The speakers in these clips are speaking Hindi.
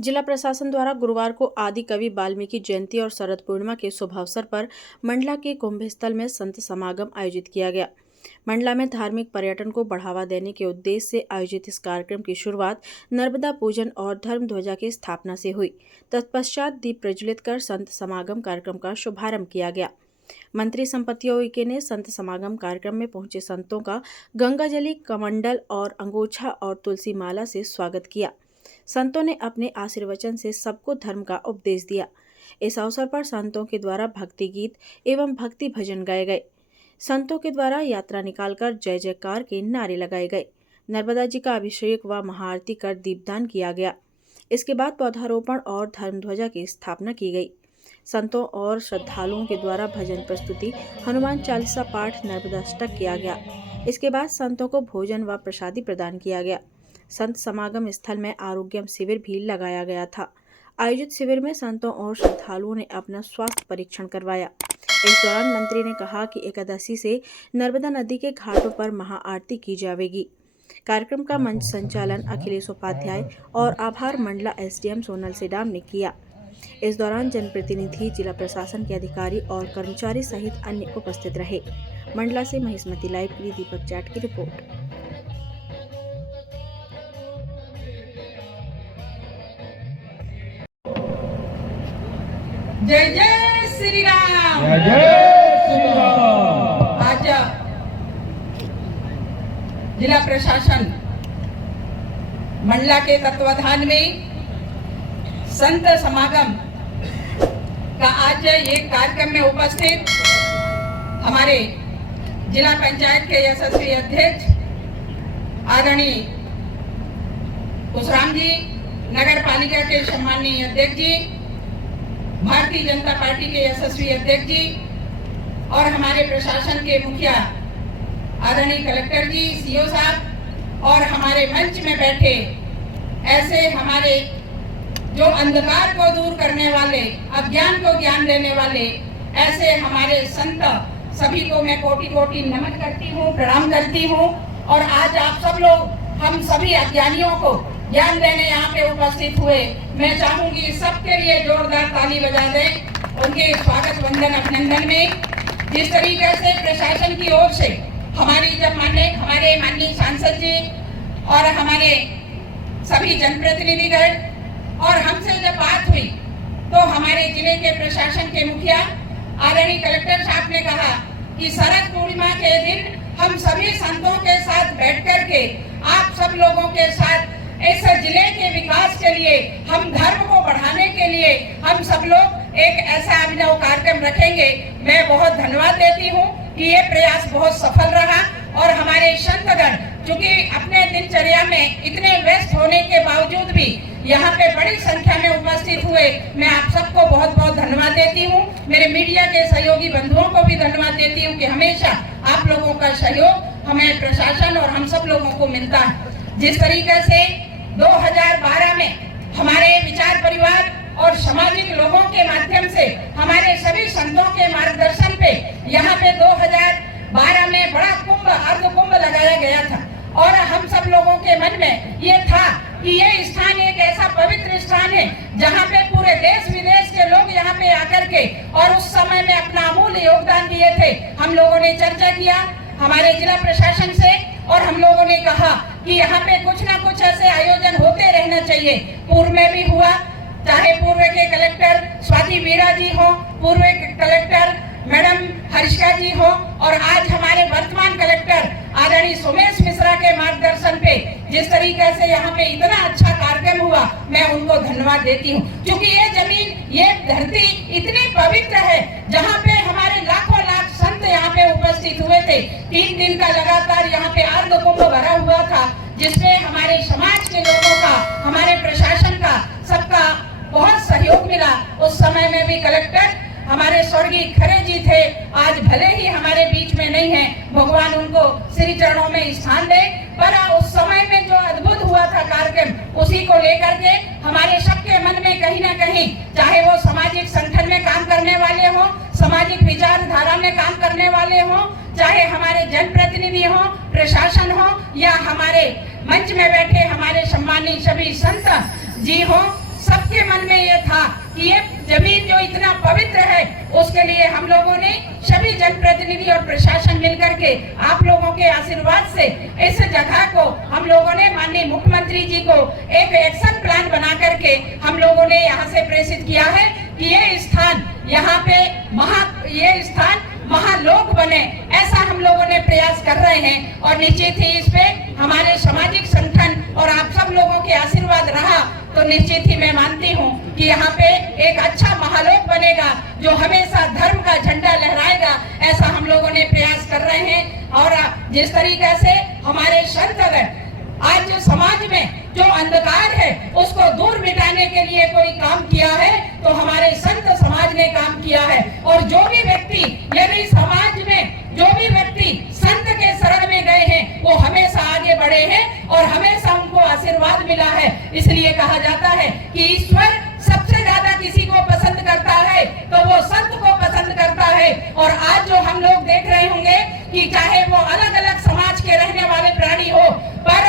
जिला प्रशासन द्वारा गुरुवार को आदि कवि वाल्मीकि जयंती और शरद पूर्णिमा के शुभ अवसर पर मंडला के कुंभ स्थल में संत समागम आयोजित किया गया। मंडला में धार्मिक पर्यटन को बढ़ावा देने के उद्देश्य से आयोजित इस कार्यक्रम की शुरुआत नर्मदा पूजन और धर्म ध्वजा की स्थापना से हुई। तत्पश्चात दीप प्रज्वलित कर संत समागम कार्यक्रम का शुभारंभ किया गया। मंत्री संपत्ति उइके ने संत समागम कार्यक्रम में पहुंचे संतों का गंगाजली, कमंडल और अंगोछा और तुलसी माला से स्वागत किया। संतों ने अपने आशीर्वचन से सबको धर्म का उपदेश दिया। इस अवसर पर संतों के द्वारा भक्ति गीत एवं भक्ति भजन गाए गए। संतों के द्वारा यात्रा निकालकर जय जयकार के नारे लगाए गए। नर्मदा जी का अभिषेक व महाआरती कर दीपदान किया गया। इसके बाद पौधारोपण और धर्म ध्वजा की स्थापना की गई। संतों और श्रद्धालुओं के द्वारा भजन प्रस्तुति, हनुमान चालीसा पाठ, नर्मदाष्टक किया गया। इसके बाद संतों को भोजन व प्रसादी प्रदान किया गया। संत समागम स्थल में आरोग्य शिविर भी लगाया गया था। आयोजित शिविर में संतों और श्रद्धालुओं ने अपना स्वास्थ्य परीक्षण करवाया। इस दौरान मंत्री ने कहा कि एकादशी से नर्मदा नदी के घाटों पर महाआरती की जाएगी। कार्यक्रम का मंच संचालन अखिलेश उपाध्याय और आभार मंडला एसडीएम सोनल सेडाम ने किया। इस दौरान जनप्रतिनिधि, जिला प्रशासन के अधिकारी और कर्मचारी सहित अन्य उपस्थित रहे। मंडला से महिष्मती लाइव के लिए दीपक जाट की रिपोर्ट। जय जय श्री राम। जय जय श्री राम। आज जिला प्रशासन मंडला के तत्वाधान में संत समागम का आज ये कार्यक्रम में उपस्थित हमारे जिला पंचायत के यशस्वी अध्यक्ष आदरणीय कुशराम जी, नगर पालिका के सम्माननीय अध्यक्ष जी, भारतीय जनता पार्टी के यशस्वी अध्यक्ष जी और हमारे प्रशासन के मुखिया आदरणीय कलेक्टर जी, सीओ साहब और हमारे मंच में बैठे ऐसे हमारे जो अंधकार को दूर करने वाले, अज्ञान को ज्ञान देने वाले ऐसे हमारे संत सभी को मैं कोटि कोटि नमन करती हूँ, प्रणाम करती हूँ। और आज आप सब लोग हम सभी अज्ञानियों को ज्ञान देने यहाँ पे उपस्थित हुए। मैं चाहूंगी सबके लिए जोरदार ताली बजा दें उनके स्वागत वंदन अभिनंदन में। जिस तरीके से प्रशासन की ओर से हमारे माननीय सांसद जी और हमारे सभी जनप्रतिनिधिगण और हमसे जब बात हुई तो हमारे जिले के प्रशासन के मुखिया आदरणीय कलेक्टर साहब ने कहा कि शरद पूर्णिमा के दिन हम सभी संतों के साथ बैठ कर के आप सब लोगों के साथ इस जिले के विकास के लिए, हम धर्म को बढ़ाने के लिए हम सब लोग एक ऐसा अभिनव कार्यक्रम रखेंगे। मैं बहुत धन्यवाद देती हूँ कि ये प्रयास बहुत सफल रहा और हमारे संतगण चूंकि अपने दिनचर्या में इतने व्यस्त होने के बावजूद भी यहाँ पे बड़ी संख्या में उपस्थित हुए। मैं आप सबको बहुत बहुत धन्यवाद देती हूँ। मेरे मीडिया के सहयोगी बंधुओं को भी धन्यवाद देती हूँ कि हमेशा आप लोगों का सहयोग हमें प्रशासन और हम सब लोगों को मिलता है। जिस तरीके से 2012 में हमारे विचार परिवार और सामाजिक लोगों के माध्यम से हमारे सभी संतों के मार्गदर्शन पे यहाँ पे 2012 में बड़ा कुंभ, अर्ध कुंभ लगाया गया था और हम सब लोगों के मन में ये था कि ये स्थान एक ऐसा पवित्र स्थान है जहाँ पे पूरे देश विदेश के लोग यहाँ पे आकर के और उस समय में अपना अमूल्य योगदान दिए थे। हम लोगों ने चर्चा किया हमारे जिला प्रशासन से और हम लोगों ने कहा कि यहाँ पे कुछ ना कुछ ऐसे आयोजन होते रहना चाहिए। पूर्व में भी हुआ, चाहे पूर्व के कलेक्टर स्वाति वीरा जी हो, पूर्व के कलेक्टर मैडम हर्षिका जी हो और आज हमारे वर्तमान कलेक्टर आदरणीय सोमेश मिश्रा के मार्गदर्शन पे जिस तरीके से यहाँ पे इतना अच्छा कार्यक्रम हुआ, मैं उनको धन्यवाद देती हूँ। क्योंकि ये जमीन, ये धरती इतनी पवित्र है जहाँ पे हमारे लाखों लाख संत यहाँ पे उपस्थित हुए थे। 3 दिन का लगातार यहाँ पे अर्ध कुंभ भरा हुआ था जिसमें हमारे समाज के लोगों का, हमारे प्रशासन का, सबका बहुत सहयोग मिला। उस समय में भी कलेक्टर हमारे स्वर्गीय खरे जी थे, आज भले ही हमारे बीच में नहीं है, भगवान उनको श्री चरणों में स्थान दे, पर उस समय में जो अद्भुत हुआ था कार्यक्रम उसी को लेकर के हमारे सबके मन में कहीं ना कहीं, चाहे वो सामाजिक संगठन में काम करने वाले हो, सामाजिक विचारधारा में काम करने वाले हो, चाहे हमारे जनप्रतिनिधि हो, प्रशासन हो या हमारे मंच में बैठे हमारे सम्मानित सभी संत जी हो, सब कि ये जमीन जो इतना पवित्र है उसके लिए हम लोगों ने सभी जनप्रतिनिधि और प्रशासन मिलकर के आप लोगों के आशीर्वाद से इस जगह को हम लोगों ने माननीय मुख्यमंत्री जी को एक एक्शन प्लान बना करके हम लोगों ने यहाँ से प्रेषित किया है कि ये स्थान यहाँ पे ये स्थान महालोक बने, ऐसा हम लोगों ने प्रयास कर रहे हैं। और निश्चित ही इस पे हमारे सामाजिक संगठन और आप सब लोगों के आशीर्वाद रहा तो निश्चित ही मैं मानती हूँ कि यहाँ पे एक अच्छा महालोक बनेगा जो हमेशा धर्म का झंडा लहराएगा, ऐसा हम लोगों ने प्रयास कर रहे हैं। और जिस तरीके से हमारे संत आज समाज में जो अंधकार है उसको दूर मिटाने के लिए कोई काम किया है तो हमारे संत समाज ने काम किया है। और जो भी व्यक्ति यदि समाज में जो भी व्यक्ति संत के शरण में गए हैं वो हमेशा आगे बढ़े हैं और हमेशा उनको आशीर्वाद मिला है। इसलिए कहा जाता है कि ईश्वर सबसे ज्यादा किसी को पसंद करता है तो वो संत को पसंद करता है। और आज जो हम लोग देख रहे होंगे कि चाहे वो अलग अलग समाज के रहने वाले प्राणी हो, पर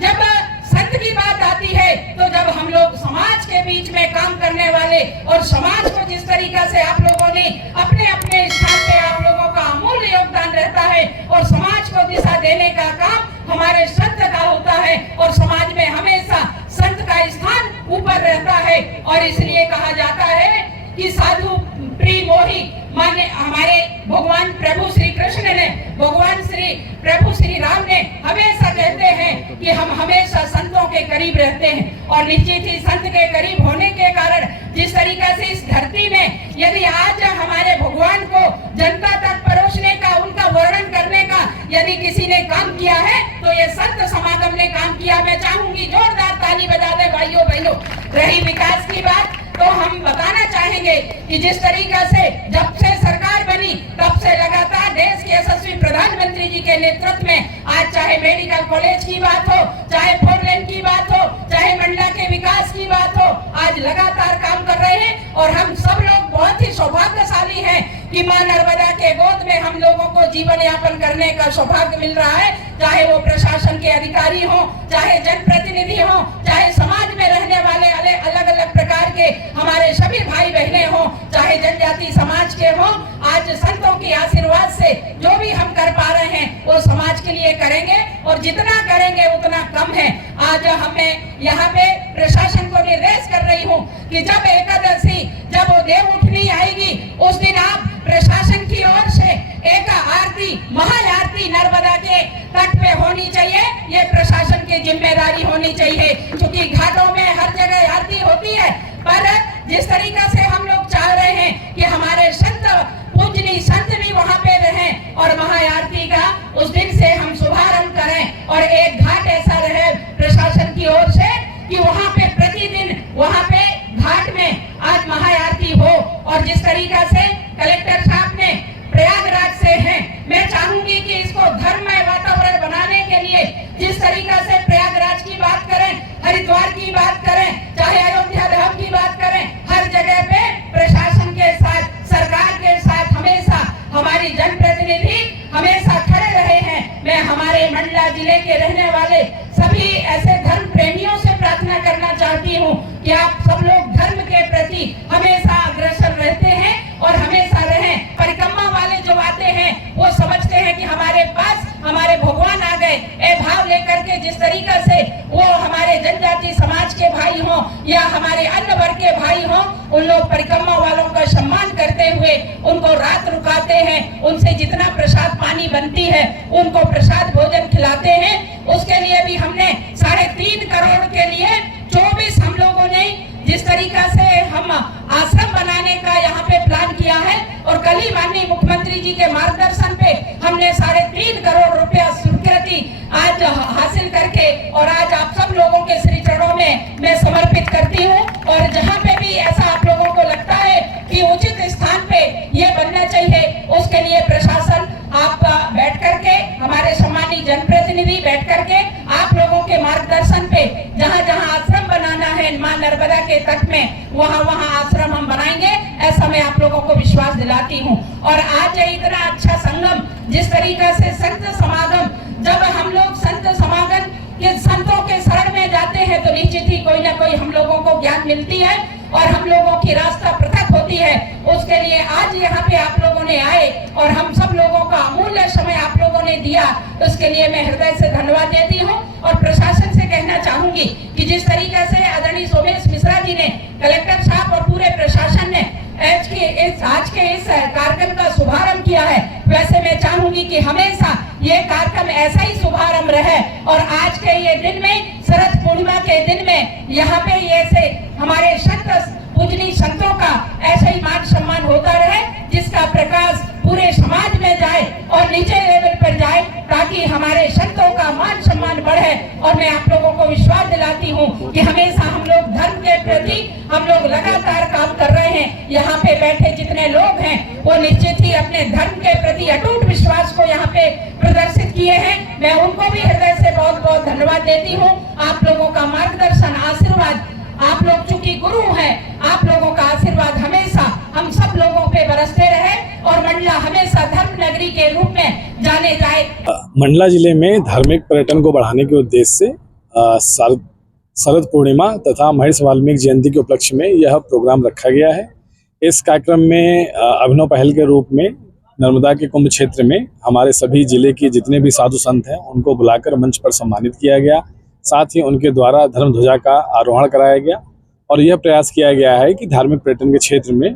जब संत की बात आती है तो जब हम लोग समाज के बीच में काम करने वाले और समाज को जिस तरीका से आप लोगों ने अपने अपने स्थान पे आप लोगों का अमूल्य योगदान रहता है और समाज को दिशा देने का काम हमारे संत का होता है और समाज में हमेशा संत का स्थान ऊपर रहता है। और इसलिए कहा जाता है कि साधु प्रिय मोहि माने हमारे भगवान प्रभु श्री कृष्ण ने, भगवान श्री प्रभु श्री राम ने हमेशा कहते हैं कि हम हमेशा संतों के करीब रहते हैं। और निश्चित ही संत के करीब होने के कारण जिस तरीका से इस धरती में यदि आज हमारे भगवान को जनता तक परोसने का, उनका वर्णन करने का यदि किसी ने काम किया है तो ये संत समागम ने काम किया। मैं चाहूंगी जोरदार ताली बजा दे भाइयों बहनों। रही विकास की बात तो हम बताना चाहेंगे कि जिस तरीका से जब से सरकार बनी तब से लगातार देश के यशस्वी प्रधानमंत्री जी के नेतृत्व में आज चाहे मेडिकल कॉलेज की बात हो, चाहे 4 लेन की बात हो, चाहे मंडला के विकास की बात हो, आज लगातार काम कर रहे हैं। और हम सब लोग बहुत ही सौभाग्यशाली हैं कि मां नर्मदा के गोद में हम लोगों को जीवन यापन करने का सौभाग्य मिल रहा है। चाहे वो प्रशासन के अधिकारी हो, चाहे जनप्रतिनिधि हो, चाहे समाज में रहने वाले अलग अलग प्रकार के हमारे सभी भाई बहने हो, चाहे जनजाति समाज के हो, आज संतों के आशीर्वाद से जो भी हम कर पा रहे हैं वो समाज के लिए करेंगे और जितना करेंगे उतना कम है। आज हमें यहाँ पे प्रशासन को निर्देश कर रही हूँ कि जब एकादशी, जब वो देव उठनी आएगी उस दिन आप प्रशासन की ओर से एक आरती, महाआरती नर्मदा के तट पे होनी चाहिए। ये प्रशासन की जिम्मेदारी होनी चाहिए क्योंकि घाटों में हर जगह आरती होती है, पर जिस तरीका से हम लोग चाह रहे हैं कि हमारे संत पूजनीय संत भी वहाँ पे रहें और महाआरती का उस दिन से हम शुभारंभ करें और एक घाट ऐसा रहे प्रशासन की ओर से कि वहाँ पे प्रतिदिन वहाँ पे घाट में आज महाआरती हो। और जिस तरीका से कलेक्टर साहब ने प्रयागराज से हैं, मैं चाहूंगी कि इसको धर्ममय वातावरण बनाने के लिए जिस तरीका से प्रयागराज की बात करें, हरिद्वार की बात करें, चाहे अयोध्या धाम की बात करें, हर जगह पे प्रशासन के साथ, सरकार के साथ हमेशा हमारी जनप्रतिनिधि हमेशा खड़े रहे हैं। मैं हमारे मंडला जिले के रहने वाले सभी ऐसे धर्म प्रेमियों से प्रार्थना करना चाहती हूँ कि आप सब लोग धर्म के प्रति हमेशा अग्रसर रहते हैं और हमेशा रहें। परिक्रमा वाले जो आते हैं वो समझते हैं कि हमारे पास हमारे भगवान आ गए, ए भाव लेकर के जिस तरीका से वो हमारे जनजाति समाज के भाई हों या हमारे अन्य वर्ग के भाई हों, उन लोग परिक्रमा वालों का सम्मान करते हुए उनको रात रुकाते हैं, उनसे जितना प्रसाद पानी बनती है उनको प्रसाद भोजन खिलाते हैं। उसके लिए भी हमने 3.5 करोड़ के लिए 24 हम लोगों ने जिस तरीका से हम आश्रम बनाने का यहाँ पे प्लान किया है और कल ही माननीय मुख्यमंत्री जी के मार्गदर्शन पे हमने 3.5 करोड़ रुपया स्वीकृति आज हासिल करके और आज आप सब लोगों के श्री चरणों में मैं समर्पित करती हूँ। और जहाँ पे भी ऐसा आप लोगों को लगता है कि उचित स्थान पे ये बनना चाहिए, उसके लिए प्रशासन आप बैठ करके, हमारे सम्मानित जनप्रतिनिधि बैठ करके आप लोगों के मार्गदर्शन पे जहाँ जहाँ आश्रम बनाना है मां नर्मदा के तट में, वहाँ वहाँ आश्रम हम बनाएंगे, ऐसा मैं आप लोगों को विश्वास दिलाती हूँ। और आज इतना अच्छा संगम, जिस तरीका से संत समागम, जब हम लोग संत समागम के संतों के शरण में जाते हैं तो निश्चित ही कोई ना कोई हम लोगों को ज्ञान मिलती है। और हम लोगों की रास्ता पृथक होती है, उसके लिए आज यहाँ पे आप लोगों ने आए और हम सब लोगों का अमूल्य समय आप लोगों ने दिया, उसके लिए मैं हृदय से धन्यवाद देती हूँ। और प्रशासन से कहना चाहूंगी कि जिस तरीके से आदरणीय सोमेश मिश्रा जी ने, कलेक्टर साहब और पूरे प्रशासन ने आज के इस कार्यक्रम का शुभारंभ किया है, वैसे मैं चाहूंगी कि हमेशा ये कार्यक्रम ऐसा ही शुभारंभ रहे और आज के ये दिन में, शरद पूर्णिमा के दिन में, यहाँ पे ऐसे हमारे संत पूजनीय संतों का ऐसा ही मान सम्मान होता रहे, जिसका प्रकाश पूरे समाज में जाए और नीचे लेवल पर जाए, ताकि हमारे संतों का मान सम्मान बढ़े। और मैं आप लोगों को विश्वास दिलाती हूँ कि हमेशा हम लोग धर्म के प्रति हम लोग लगातार काम कर रहे हैं। यहाँ पे बैठे जितने लोग हैं वो निश्चित ही अपने धर्म के प्रति अटूट विश्वास को यहाँ पे प्रदर्शित किए हैं। मैं उनको भी हृदय से बहुत बहुत धन्यवाद देती हूँ। आप लोगों का मार्गदर्शन, आशीर्वाद, आप लोग चूंकि गुरु हैं, आप लोगों का आशीर्वाद हमेशा हम सब लोगों पे बरसते रहे और मंडला हमेशा धर्म नगरी के रूप में जाने जाए। मंडला जिले में धार्मिक पर्यटन को बढ़ाने के उद्देश्य से शरद पूर्णिमा तथा महर्षि वाल्मीकि जयंती के उपलक्ष्य में यह प्रोग्राम रखा गया है। इस कार्यक्रम में अभिनव पहल के रूप में नर्मदा के कुंभ क्षेत्र में हमारे सभी जिले के जितने भी साधु संत हैं उनको बुलाकर मंच पर सम्मानित किया गया। साथ ही उनके द्वारा धर्म ध्वजा का आरोहण कराया गया और यह प्रयास किया गया है कि धार्मिक पर्यटन के क्षेत्र में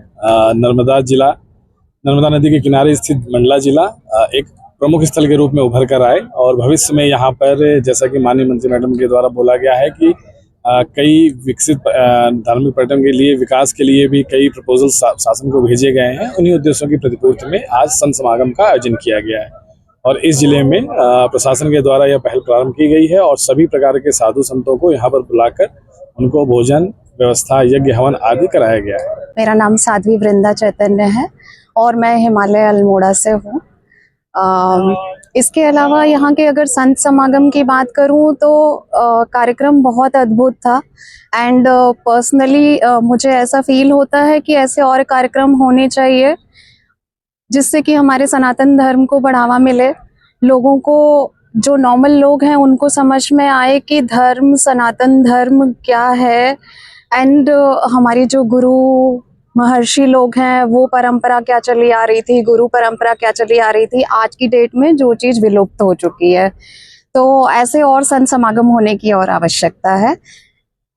नर्मदा नदी के किनारे स्थित मंडला जिला एक प्रमुख स्थल के रूप में उभर कर आए और भविष्य में यहाँ पर, जैसा कि माननीय मंत्री मैडम के द्वारा बोला गया है कि कई विकसित धार्मिक पर्यटन के लिए, विकास के लिए भी कई प्रपोजल शासन को भेजे गए हैं। उन्हीं उद्देश्यों की प्रतिपूर्ति में आज संत समागम का आयोजन किया गया है और इस जिले में प्रशासन के द्वारा यह पहल प्रारंभ की गई है और सभी प्रकार के साधु संतों को यहाँ पर बुलाकर उनको भोजन व्यवस्था, यज्ञ हवन आदि कराया गया है। मेरा नाम साध्वी वृंदा चैतन्य है और मैं हिमालय अल्मोड़ा से हूँ। इसके अलावा यहाँ के अगर संत समागम की बात करूँ तो कार्यक्रम बहुत अद्भुत था एंड पर्सनली मुझे ऐसा फील होता है कि ऐसे और कार्यक्रम होने चाहिए जिससे कि हमारे सनातन धर्म को बढ़ावा मिले, लोगों को, जो नॉर्मल लोग हैं उनको समझ में आए कि धर्म, सनातन धर्म क्या है एंड हमारी जो गुरु महर्षि लोग हैं वो परंपरा क्या चली आ रही थी, गुरु परंपरा क्या चली आ रही थी, आज की डेट में जो चीज़ विलुप्त हो चुकी है। तो ऐसे और संत समागम होने की और आवश्यकता है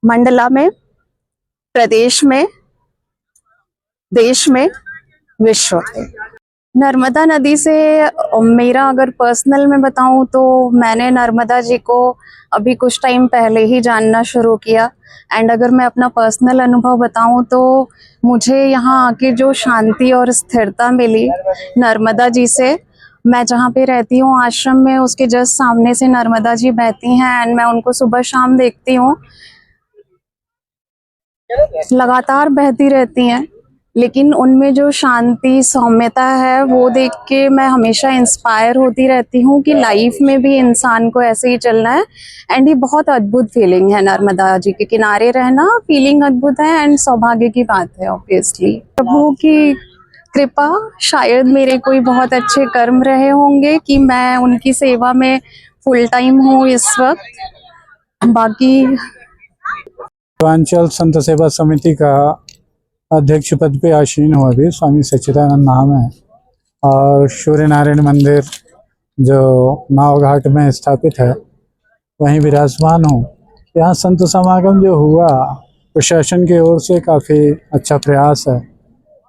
मंडला में, प्रदेश में, देश में, विश्व में। नर्मदा नदी से मेरा अगर पर्सनल में बताऊं तो मैंने नर्मदा जी को अभी कुछ टाइम पहले ही जानना शुरू किया एंड अगर मैं अपना पर्सनल अनुभव बताऊं तो मुझे यहाँ आके जो शांति और स्थिरता मिली नर्मदा जी से, मैं जहाँ पे रहती हूँ आश्रम में, उसके जस्ट सामने से नर्मदा जी बहती हैं एंड मैं उनको सुबह शाम देखती हूँ, लगातार बहती रहती हैं, लेकिन उनमें जो शांति, सौम्यता है वो देख के मैं हमेशा इंस्पायर होती रहती हूँ कि लाइफ में भी इंसान को ऐसे ही चलना है एंड ये बहुत अद्भुत फीलिंग है। नर्मदा जी के किनारे रहना फीलिंग अद्भुत है एंड सौभाग्य की बात है ऑब्वियसली। प्रभु की कृपा, शायद मेरे कोई बहुत अच्छे कर्म रहे होंगे कि मैं उनकी सेवा में फुल टाइम हूँ इस वक्त। बाकी पूर्वांचल संत सेवा समिति का अध्यक्ष पद पे आसीन हुआ भी स्वामी सच्चिदानंद नाम है और सूर्य नारायण मंदिर जो नाव घाट में स्थापित है वहीं विराजमान हूँ। यहाँ संत समागम जो हुआ प्रशासन की ओर से काफ़ी अच्छा प्रयास है।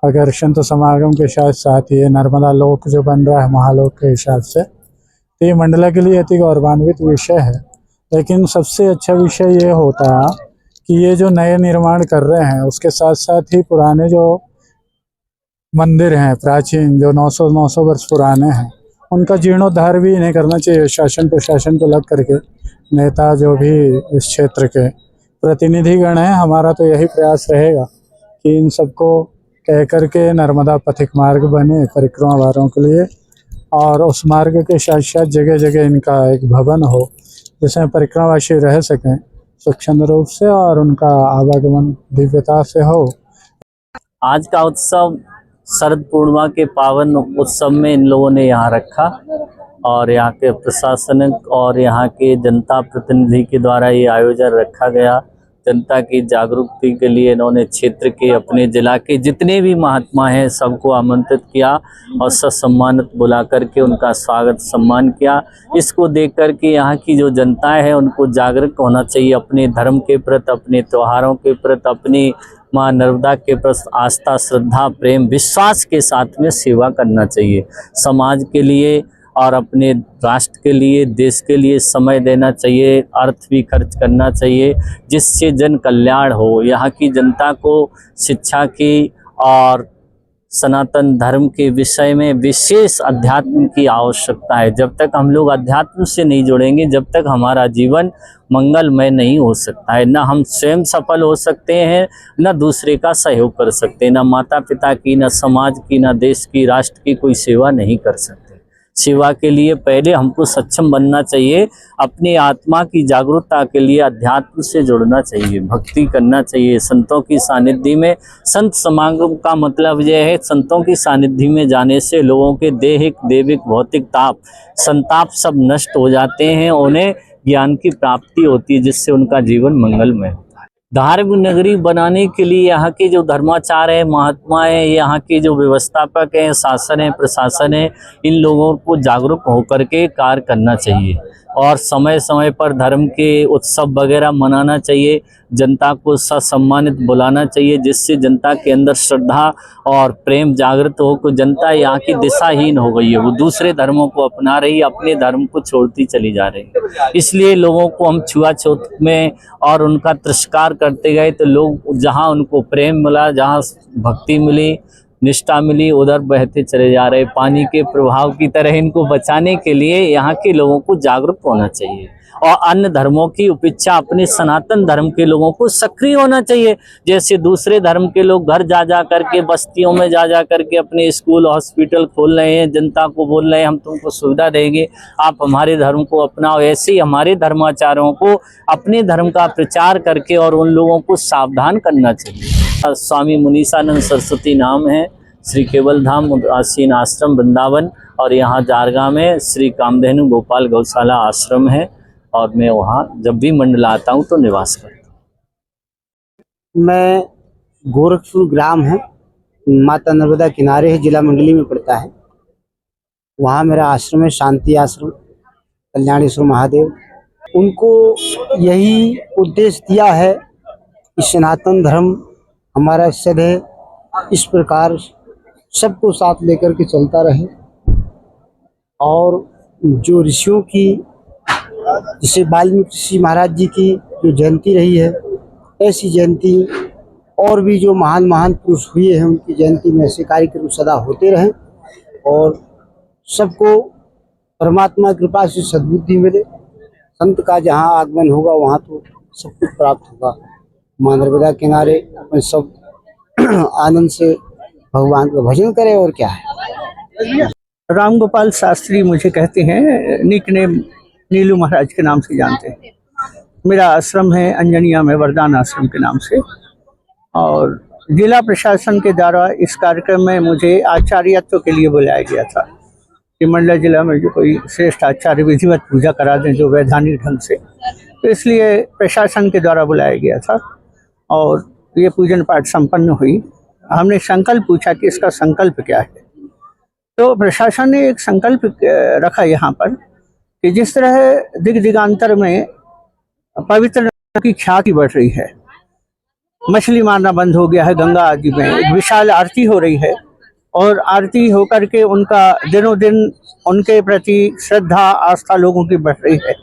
अगर संत समागम के साथ साथ ये नर्मदा लोक जो बन रहा है महालोक के हिसाब से, तो ये मंडला के लिए अति गौरवान्वित विषय है। लेकिन सबसे अच्छा विषय ये होता है कि ये जो नए निर्माण कर रहे हैं उसके साथ साथ ही पुराने जो मंदिर हैं प्राचीन, जो 900 वर्ष पुराने हैं, उनका जीर्णोद्धार भी इन्हें करना चाहिए। शासन प्रशासन को लग करके नेता जो भी इस क्षेत्र के प्रतिनिधिगण हैं, हमारा तो यही प्रयास रहेगा कि इन सबको कह करके नर्मदा पथिक मार्ग बने परिक्रमा वालों के लिए और उस मार्ग के साथ साथ जगह जगह इनका एक भवन हो जिसमें परिक्रमावासी रह सकें स्वच्छंद रूप से और उनका आवागमन दिव्यता से हो। आज का उत्सव शरद पूर्णिमा के पावन उत्सव में इन लोगों ने यहाँ रखा और यहाँ के प्रशासनिक और यहाँ के जनता प्रतिनिधि के द्वारा ये आयोजन रखा गया। जनता की जागरूकता के लिए इन्होंने क्षेत्र के अपने जिला के जितने भी महात्मा हैं सबको आमंत्रित किया और ससम्मानित बुला करके उनका स्वागत सम्मान किया। इसको देख कर के यहाँ की जो जनता है उनको जागरूक होना चाहिए, अपने धर्म के प्रति, अपने त्योहारों के प्रति, अपनी माँ नर्मदा के प्रति आस्था, श्रद्धा, प्रेम, विश्वास के साथ में सेवा करना चाहिए। समाज के लिए और अपने राष्ट्र के लिए, देश के लिए समय देना चाहिए, अर्थ भी खर्च करना चाहिए जिससे जन कल्याण हो। यहाँ की जनता को शिक्षा की और सनातन धर्म के विषय में विशेष अध्यात्म की आवश्यकता है। जब तक हम लोग अध्यात्म से नहीं जुड़ेंगे, जब तक हमारा जीवन मंगलमय नहीं हो सकता है। ना हम स्वयं सफल हो सकते हैं, ना दूसरे का सहयोग कर सकते हैं, ना माता पिता की, ना समाज की, ना देश की, राष्ट्र की कोई सेवा नहीं कर सकते। सेवा के लिए पहले हमको सक्षम बनना चाहिए, अपनी आत्मा की जागरूकता के लिए अध्यात्म से जुड़ना चाहिए, भक्ति करना चाहिए। संतों की सानिध्य में, संत समागम का मतलब यह है संतों की सानिध्य में जाने से लोगों के देहिक, देविक, भौतिक ताप, संताप सब नष्ट हो जाते हैं, उन्हें ज्ञान की प्राप्ति होती है जिससे उनका जीवन मंगलमय होता है। धार्मिक नगरी बनाने के लिए यहाँ के जो धर्माचार्य है, महात्मा है, यहाँ के जो व्यवस्थापक हैं, शासन है, प्रशासन है, इन लोगों को जागरूक होकर के कार्य करना चाहिए और समय समय पर धर्म के उत्सव वगैरह मनाना चाहिए। जनता को ससम्मानित बुलाना चाहिए जिससे जनता के अंदर श्रद्धा और प्रेम जागृत हो। को जनता यहाँ की दिशाहीन हो गई है, वो दूसरे धर्मों को अपना रही है, अपने धर्म को छोड़ती चली जा रही है। इसलिए लोगों को हम छुआछूत में और उनका तिरस्कार करते गए तो लोग जहाँ उनको प्रेम मिला, जहाँ भक्ति मिली, निष्ठा मिली, उधर बहते चले जा रहे। पानी के प्रभाव की तरह इनको बचाने के लिए यहाँ के लोगों को जागरूक होना चाहिए और अन्य धर्मों की उपेक्षा अपने सनातन धर्म के लोगों को सक्रिय होना चाहिए। जैसे दूसरे धर्म के लोग घर जा जा करके, बस्तियों में जा जा करके अपने स्कूल हॉस्पिटल खोल रहे हैं, जनता को बोल रहे हैं हम तुमको सुविधा देंगे, आप हमारे धर्म को अपनाओ। ऐसे ही हमारे धर्माचार्यों को अपने धर्म का प्रचार करके और उन लोगों को सावधान करना चाहिए। स्वामी मुनीसानंद सरस्वती नाम है, श्री केवल धाम उदासीन आश्रम वृंदावन, और यहाँ जारगा में श्री कामधेनु गोपाल गौशाला आश्रम है और मैं वहाँ जब भी मंडला आता हूँ तो निवास करता हूँ। मैं गोरखपुर ग्राम है, माता नर्मदा किनारे है, जिला मंडली में पड़ता है। वहाँ मेरा आश्रम है, शांति आश्रम, कल्याणेश्वर महादेव। उनको यही उद्देश्य दिया है कि सनातन धर्म हमारा सदैव इस प्रकार सबको साथ लेकर के चलता रहे और जो ऋषियों की, जैसे वाल्मीकि ऋषि महाराज जी की जो जयंती रही है, ऐसी जयंती और भी जो महान महान पुरुष हुए हैं उनकी जयंती में ऐसे कार्यक्रम सदा होते रहें और सबको परमात्मा की कृपा से सद्बुद्धि मिले। संत का जहाँ आगमन होगा वहाँ तो सब कुछ प्राप्त होगा। माँ नर्मदा किनारे अपन सब आनंद से भगवान का भजन करें और क्या है। राम गोपाल शास्त्री मुझे कहते हैं, निकनेम नीलू महाराज के नाम से जानते हैं। मेरा आश्रम है अंजनिया में, वरदान आश्रम के नाम से, और जिला प्रशासन के द्वारा इस कार्यक्रम में मुझे आचार्यत्व के लिए बुलाया गया था कि मंडला जिला में जो कोई श्रेष्ठ आचार्य विधिवत पूजा करा दें जो वैधानिक ढंग से, तो इसलिए प्रशासन के द्वारा बुलाया गया था और ये पूजन पाठ संपन्न हुई। हमने संकल्प पूछा कि इसका संकल्प क्या है, तो प्रशासन ने एक संकल्प रखा यहाँ पर कि जिस तरह दिग दिगांतर में पवित्र नदियों की ख्याति बढ़ रही है, मछली मारना बंद हो गया है, गंगा आदि में एक विशाल आरती हो रही है और आरती होकर के उनका दिनों दिन उनके प्रति श्रद्धा आस्था लोगों की बढ़ रही है।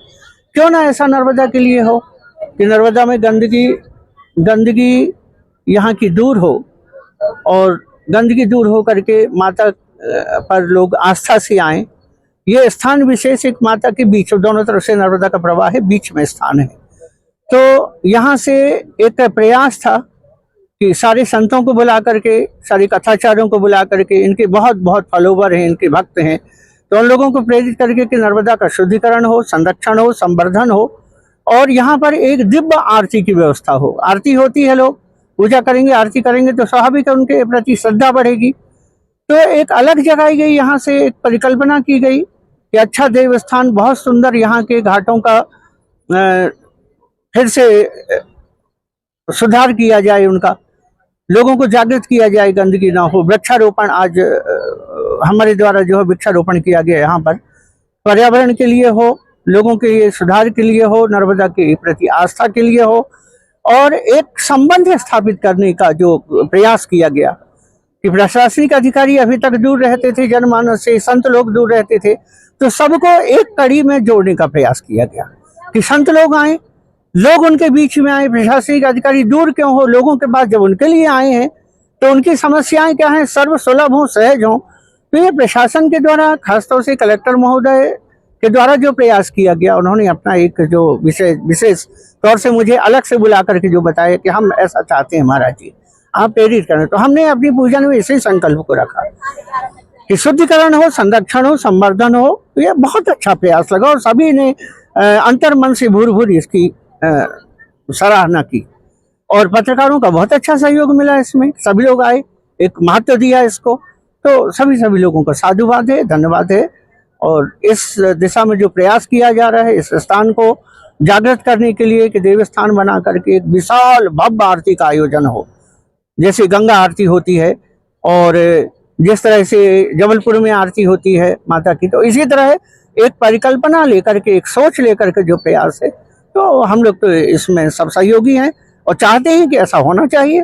क्यों ना ऐसा नर्मदा के लिए हो कि नर्मदा में गंदगी यहाँ की दूर हो और गंदगी दूर हो करके माता पर लोग आस्था से आएं। ये स्थान विशेष एक माता के बीच, दोनों तरफ से नर्मदा का प्रवाह है, बीच में स्थान है। तो यहाँ से एक प्रयास था कि सारे संतों को बुला करके, सारे कथाचार्यों को बुला करके, इनके बहुत बहुत फॉलोवर हैं, इनके भक्त हैं, तो उन लोगों को प्रेरित करके कि नर्मदा का शुद्धिकरण हो, संरक्षण हो, संवर्धन हो और यहाँ पर एक दिव्य आरती की व्यवस्था हो। आरती होती है, लोग पूजा करेंगे, आरती करेंगे तो स्वाभाविक उनके प्रति श्रद्धा बढ़ेगी। तो एक अलग जगाई गई, यहाँ से एक परिकल्पना की गई कि अच्छा देवस्थान, बहुत सुंदर यहाँ के घाटों का फिर से सुधार किया जाए, उनका लोगों को जागृत किया जाए, गंदगी ना हो। वृक्षारोपण आज हमारे द्वारा जो है वृक्षारोपण किया गया यहाँ पर, पर्यावरण के लिए हो, लोगों के लिए सुधार के लिए हो, नर्मदा के प्रति आस्था के लिए हो, और एक संबंध स्थापित करने का जो प्रयास किया गया कि प्रशासनिक अधिकारी अभी तक दूर रहते थे जनमानस से, संत लोग दूर रहते थे, तो सबको एक कड़ी में जोड़ने का प्रयास किया गया कि संत लोग आए, लोग उनके बीच में आए। प्रशासनिक अधिकारी दूर क्यों हो, लोगों के पास जब उनके लिए आए हैं तो उनकी समस्याएं क्या हैं, सर्व सुलभ हो, सहज हो। तो ये प्रशासन के द्वारा, खासतौर से कलेक्टर महोदय के द्वारा जो प्रयास किया गया, उन्होंने अपना एक जो विशेष तौर से मुझे अलग से बुला करके जो बताया कि हम ऐसा चाहते हैं महाराज जी, आप प्रेरित करें। तो हमने अपनी पूजन में इसी संकल्प को रखा कि शुद्धिकरण हो, संरक्षण हो, संवर्धन हो। तो ये बहुत अच्छा प्रयास लगा और सभी ने अंतर मन से भूर इसकी सराहना की और पत्रकारों का बहुत अच्छा सहयोग मिला इसमें। सभी लोग आए, एक महत्व दिया इसको, तो सभी लोगों का साधुवाद है, धन्यवाद है। और इस दिशा में जो प्रयास किया जा रहा है, इस स्थान को जागृत करने के लिए कि देवस्थान बना करके एक विशाल भव्य आरती का आयोजन हो, जैसे गंगा आरती होती है और जिस तरह से जबलपुर में आरती होती है माता की, तो इसी तरह एक परिकल्पना लेकर के, एक सोच लेकर के जो प्रयास है, तो हम लोग तो इसमें सब सहयोगी हैं और चाहते हैं कि ऐसा होना चाहिए।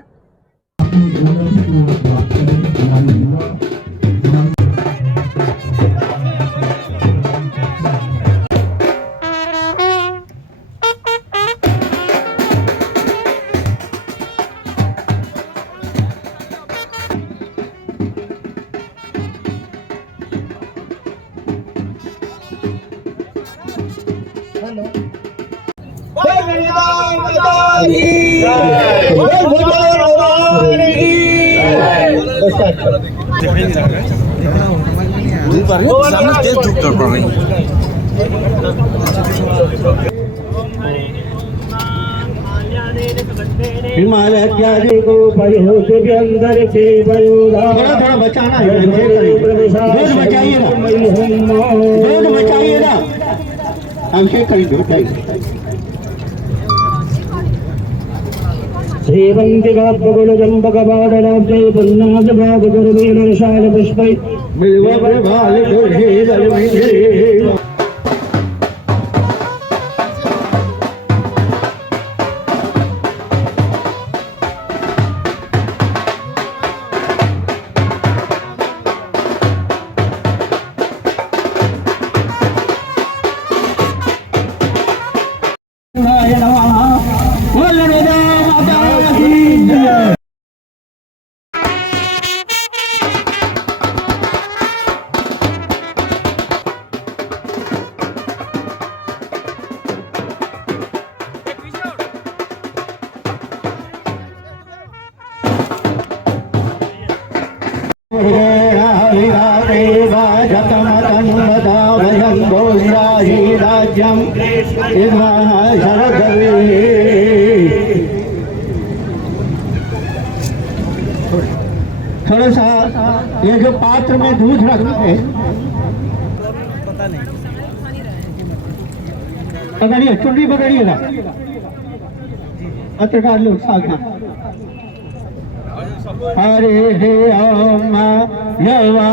हिमालय त्यागी को भयो के अंदर से थोड़ा बचाना है, दूध बचाइएगा, दूध बचाइएगा, हमसे कहीं दूर श्रीवंतिका पगुल जंबक बादलाब्जे पन्नाज भाग गुरुवीर शाल पुष्पै मिलवा भाल तुझे दलमिंगे। थोड़ा सा ये जो पात्र में दूध रखना है, पकड़िए, चुनरी पकड़िएगा, पत्रकार लोग सावधान। हरे हे ओम यवा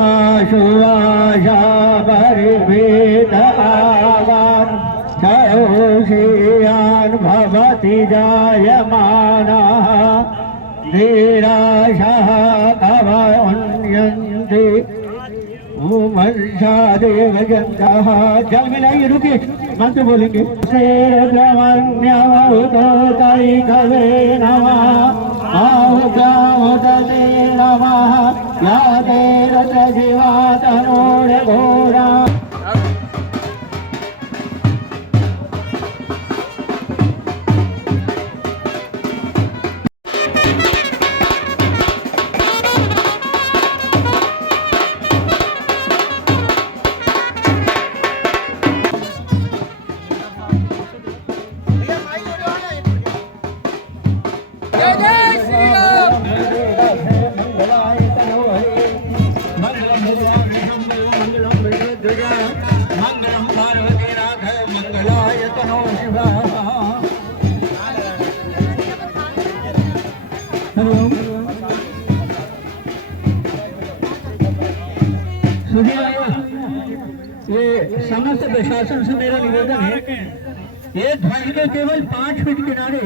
सुवाजा परिवेद आवान चौषियान भवति जायमाना धीराशः कवन्यन्ति उमर्षा देवजन्तः। जल मिलाइए, रुकिए, मंत्र बोलेंगे। शेरद्रमण्यमरुतोतै कवे नमः आहुताहुतते नमः याते रतजीवा तनोरघोरा। जय जय ये समस्त प्रशासन से मेरा निवेदन है, ये ध्वज के केवल 5 फीट किनारे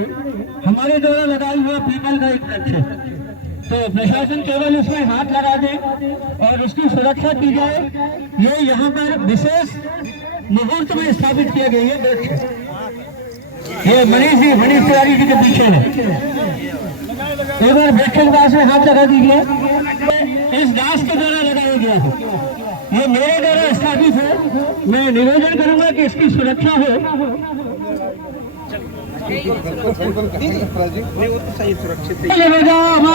हमारे द्वारा लगाया हुआ पीपल का एक वृक्ष है, तो प्रशासन केवल उसमें हाथ लगा दे और उसकी सुरक्षा की जाए। ये यहाँ पर विशेष मुहूर्त में स्थापित किया गया ये वृक्ष, ये मनीष तिवारी जी के पीछे है। एक बार वृक्ष के पास में हाथ लगा दीजिए। इस दास के द्वारा लगाया गया है, ये मेरे द्वारा स्थापित है। मैं निवेदन करूंगा कि इसकी सुरक्षा हो। हमारे